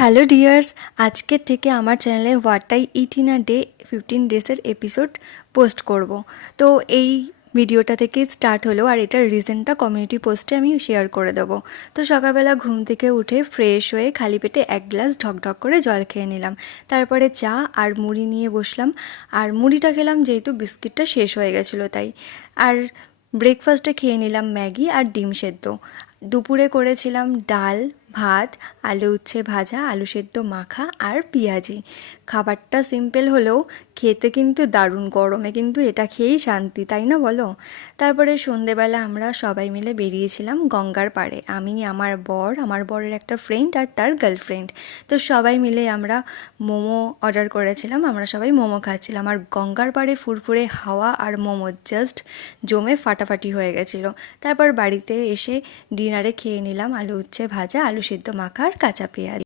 Hello dears, আজকের থেকে আমার চ্যানেলে what I eat in a day 15 ডেজের এপিসোড পোস্ট করব। তো এই ভিডিওটা থেকে স্টার্ট হলো, আর এটার রিজনটা কমিউনিটি পোস্টে আমি শেয়ার করে দেবো। তো সকালবেলা ঘুম থেকে উঠে ফ্রেশ হয়ে খালি পেটে এক গ্লাস ঢকঢক করে জল খেয়ে নিলাম। তারপরে চা আর মুড়ি নিয়ে বসলাম, আর মুড়িটা খেলাম যেহেতু বিস্কিটটা শেষ হয়ে গেছিলো তাই। আর ব্রেকফাস্টে খেয়ে নিলাম ম্যাগি আর ডিম সেদ্ধ। দুপুরে করেছিলাম ডাল, ভাত, আলু উচ্ছে ভাজা, আলু সেদ্ধ মাখা আর পেঁয়াজি। খাবারটা সিম্পল হলেও খেতে কিন্তু দারুণ, গরমে কিন্তু এটা খেয়েই শান্তি, তাই না বলো? তারপরে সন্ধেবেলা আমরা সবাই মিলে বেরিয়েছিলাম গঙ্গার পাড়ে, আমি, আমার বরের একটা ফ্রেন্ড আর তার গার্লফ্রেন্ড। তো সবাই মিলে আমরা মোমো অর্ডার করেছিলাম, আমরা সবাই মোমো খাচ্ছিলাম, আর গঙ্গার পাড়ে ফুরফুরে হাওয়া আর মোমো জাস্ট জমে ফাটাফাটি হয়ে গেছিলো। তারপর বাড়িতে এসে ডিনারে খেয়ে নিলাম আলু উচ্ছে ভাজা, আলু সেদ্ধ মাখা আর কাঁচা পেঁয়াজ।